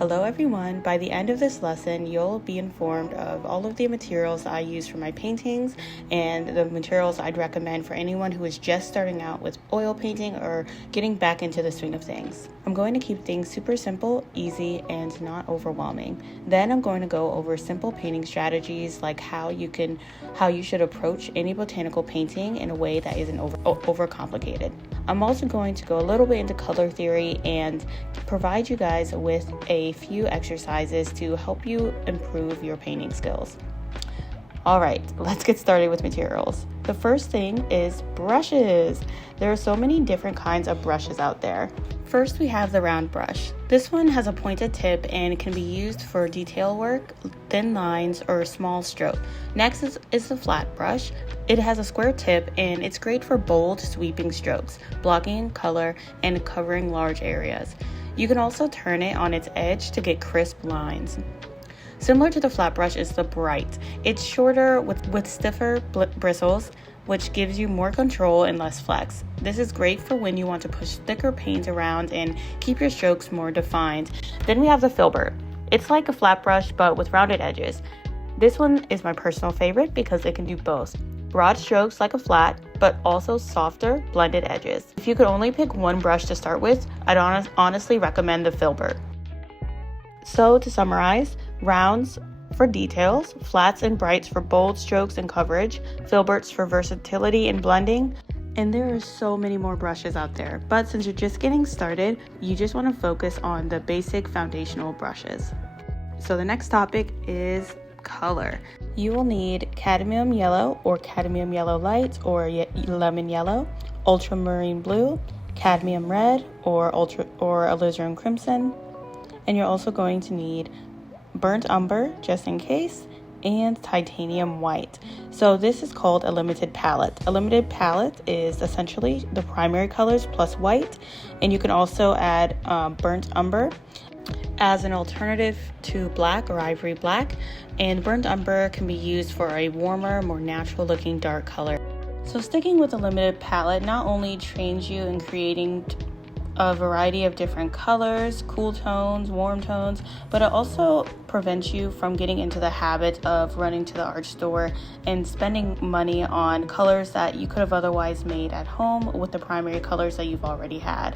Hello everyone! By the end of this lesson, you'll be informed of all of the materials I use for my paintings and the materials I'd recommend for anyone who is just starting out with oil painting or getting back into the swing of things. I'm going to keep things super simple, easy, and not overwhelming. Then I'm going to go over simple painting strategies like how you should approach any botanical painting in a way that isn't overcomplicated. I'm also going to go a little bit into color theory and provide you guys with a few exercises to help you improve your painting skills. All right, let's get started with materials. The first thing is brushes. There are so many different kinds of brushes out there. First, we have the round brush. This one has a pointed tip and can be used for detail work, thin lines, or small stroke. Next is the flat brush. It has a square tip and it's great for bold, sweeping strokes, blocking color, and covering large areas. You can also turn it on its edge to get crisp lines. Similar to the flat brush is the bright. It's shorter with stiffer bristles, which gives you more control and less flex. This is great for when you want to push thicker paint around and keep your strokes more defined. Then we have the filbert. It's like a flat brush but with rounded edges. This one is my personal favorite because it can do both. Broad strokes like a flat, but also softer, blended edges. If you could only pick one brush to start with, I'd honestly recommend the filbert. So to summarize, rounds for details, flats and brights for bold strokes and coverage, filberts for versatility and blending, and there are so many more brushes out there. But since you're just getting started, you just want to focus on the basic foundational brushes. So the next topic is color. You will need cadmium yellow or cadmium yellow light or lemon yellow, ultramarine blue, cadmium red or alizarin crimson, and you're also going to need burnt umber just in case, and titanium white. So this is called a limited palette. A limited palette is essentially the primary colors plus white, and you can also add burnt umber as an alternative to black or ivory black, and burnt umber can be used for a warmer, more natural looking dark color. So sticking with a limited palette not only trains you in creating a variety of different colors, cool tones, warm tones, but it also prevents you from getting into the habit of running to the art store and spending money on colors that you could have otherwise made at home with the primary colors that you've already had.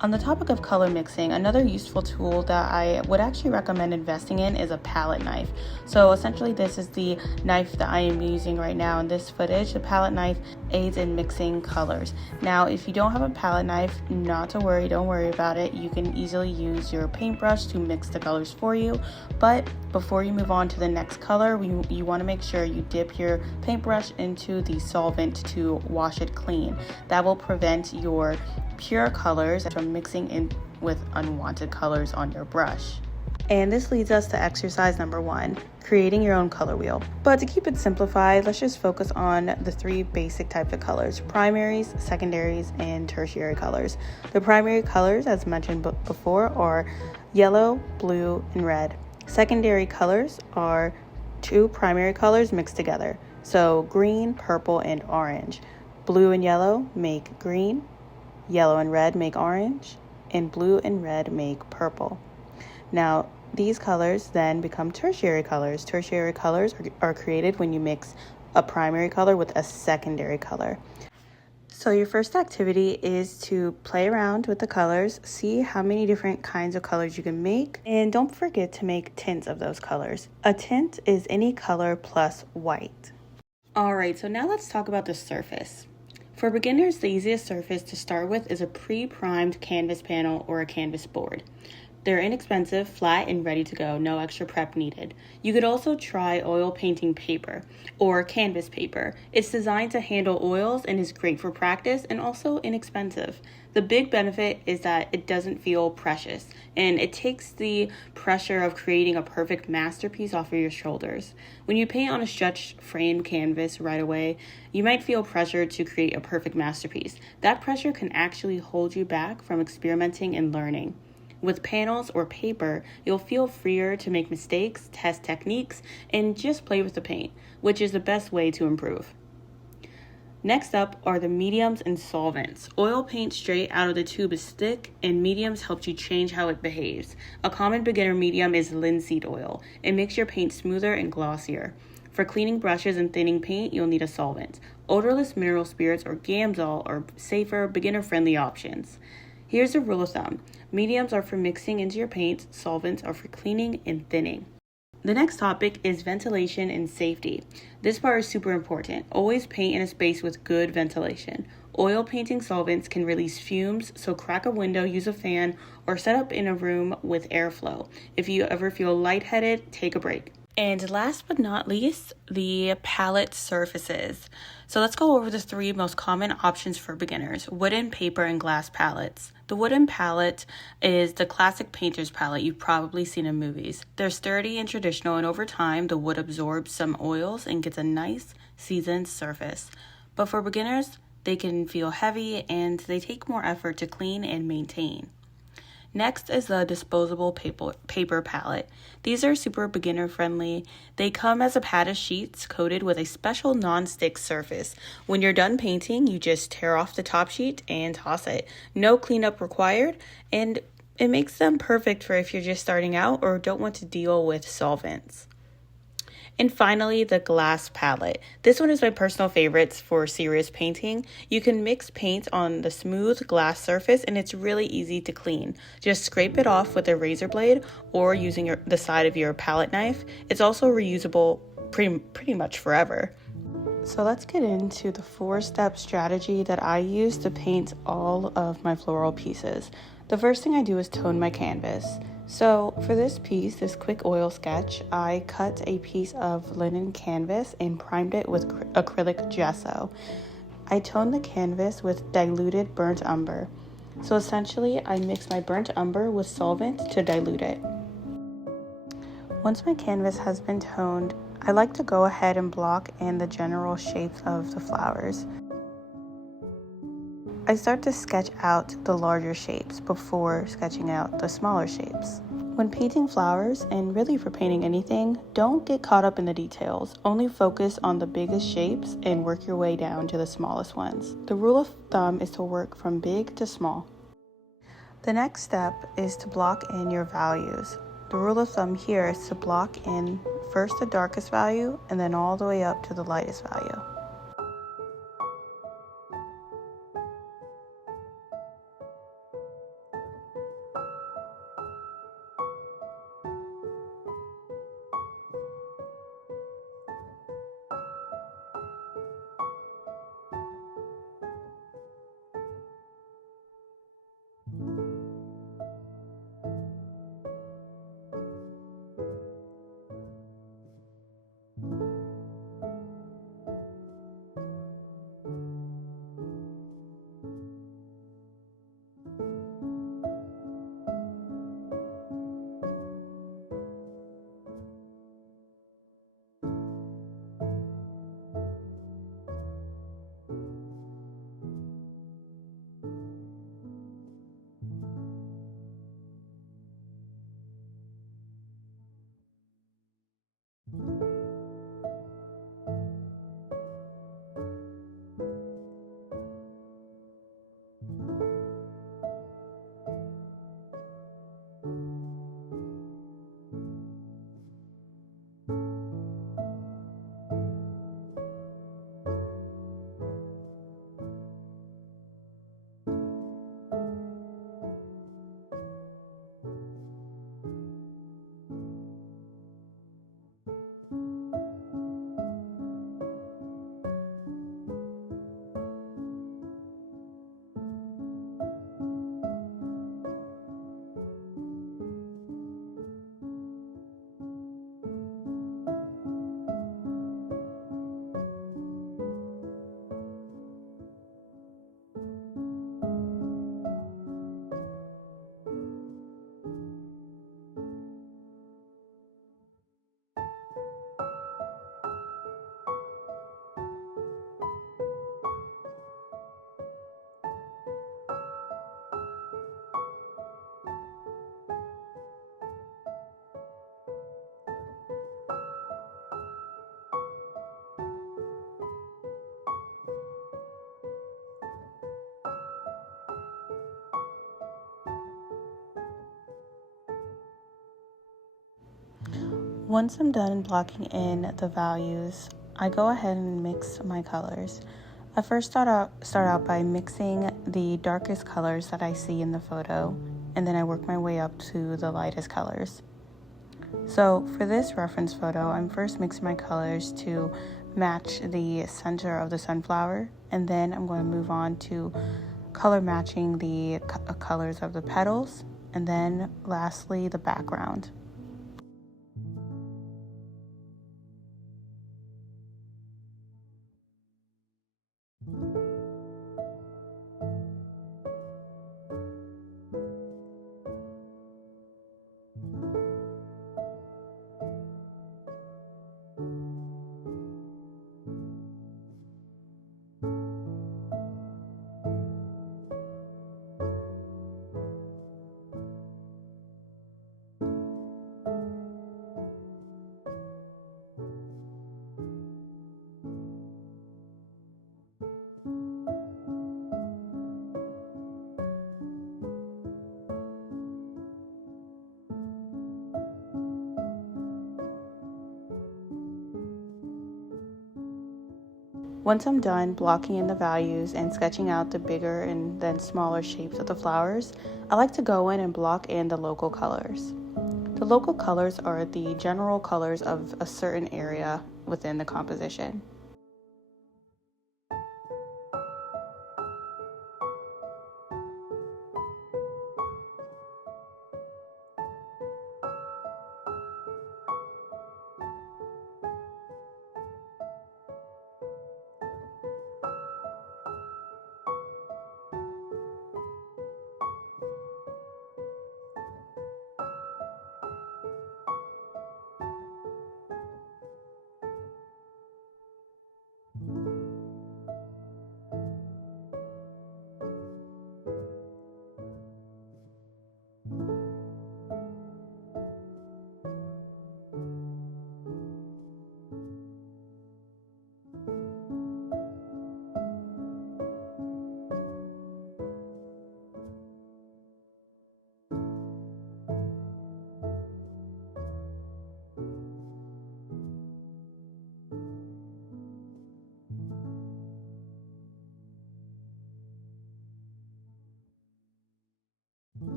On the topic of color mixing, another useful tool that I would actually recommend investing in is a palette knife. So essentially this is the knife that I am using right now in this footage. The palette knife aids in mixing colors. Now if you don't have a palette knife, not to worry, don't worry about it. You can easily use your paintbrush to mix the colors for you. But before you move on to the next color, you want to make sure you dip your paintbrush into the solvent to wash it clean. That will prevent your pure colors from mixing in with unwanted colors on your brush. And this leads us to exercise number 1, creating your own color wheel. But to keep it simplified, let's just focus on the 3 basic types of colors: primaries, secondaries, and tertiary colors. The primary colors, as mentioned before, are yellow, blue, and red. Secondary colors are 2 primary colors mixed together. So green, purple, and orange. Blue and yellow make green, yellow and red make orange, and blue and red make purple. Now, these colors then become tertiary colors. Tertiary colors are created when you mix a primary color with a secondary color. So your first activity is to play around with the colors, see how many different kinds of colors you can make, and don't forget to make tints of those colors. A tint is any color plus white. All right, so now let's talk about the surface. For beginners, the easiest surface to start with is a pre-primed canvas panel or a canvas board. They're inexpensive, flat, and ready to go, no extra prep needed. You could also try oil painting paper or canvas paper. It's designed to handle oils and is great for practice and also inexpensive. The big benefit is that it doesn't feel precious and it takes the pressure of creating a perfect masterpiece off of your shoulders. When you paint on a stretched frame canvas right away, you might feel pressure to create a perfect masterpiece. That pressure can actually hold you back from experimenting and learning. With panels or paper, you'll feel freer to make mistakes, test techniques, and just play with the paint, which is the best way to improve. Next up are the mediums and solvents. Oil paint straight out of the tube is thick, and mediums help you change how it behaves. A common beginner medium is linseed oil. It makes your paint smoother and glossier. For cleaning brushes and thinning paint, you'll need a solvent. Odorless mineral spirits or Gamsol are safer, beginner-friendly options. Here's a rule of thumb. Mediums are for mixing into your paint, solvents are for cleaning and thinning. The next topic is ventilation and safety. This part is super important. Always paint in a space with good ventilation. Oil painting solvents can release fumes, so crack a window, use a fan, or set up in a room with airflow. If you ever feel lightheaded, take a break. And last but not least, the palette surfaces. So let's go over the 3 most common options for beginners: wooden, paper, and glass palettes. The wooden palette is the classic painter's palette you've probably seen in movies. They're sturdy and traditional, and over time, the wood absorbs some oils and gets a nice, seasoned surface. But for beginners, they can feel heavy and they take more effort to clean and maintain. Next is the disposable paper palette. These are super beginner friendly. They come as a pad of sheets coated with a special non-stick surface. When you're done painting, you just tear off the top sheet and toss it. No cleanup required, and it makes them perfect for if you're just starting out or don't want to deal with solvents. And finally, the glass palette. This one is my personal favorites for serious painting. You can mix paint on the smooth glass surface and it's really easy to clean. Just scrape it off with a razor blade or using the side of your palette knife. It's also reusable pretty much forever. So let's get into the 4-step strategy that I use to paint all of my floral pieces. The first thing I do is tone my canvas. So for this piece, this quick oil sketch, I cut a piece of linen canvas and primed it with acrylic gesso. I toned the canvas with diluted burnt umber. So essentially, I mix my burnt umber with solvent to dilute it. Once my canvas has been toned, I like to go ahead and block in the general shapes of the flowers. I start to sketch out the larger shapes before sketching out the smaller shapes. When painting flowers, and really for painting anything, don't get caught up in the details. Only focus on the biggest shapes and work your way down to the smallest ones. The rule of thumb is to work from big to small. The next step is to block in your values. The rule of thumb here is to block in first the darkest value and then all the way up to the lightest value. Once I'm done blocking in the values, I go ahead and mix my colors. I first start out by mixing the darkest colors that I see in the photo, and then I work my way up to the lightest colors. So for this reference photo, I'm first mixing my colors to match the center of the sunflower, and then I'm going to move on to color matching the colors of the petals, and then lastly the background. Once I'm done blocking in the values and sketching out the bigger and then smaller shapes of the flowers, I like to go in and block in the local colors. The local colors are the general colors of a certain area within the composition.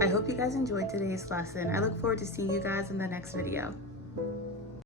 I hope you guys enjoyed today's lesson. I look forward to seeing you guys in the next video.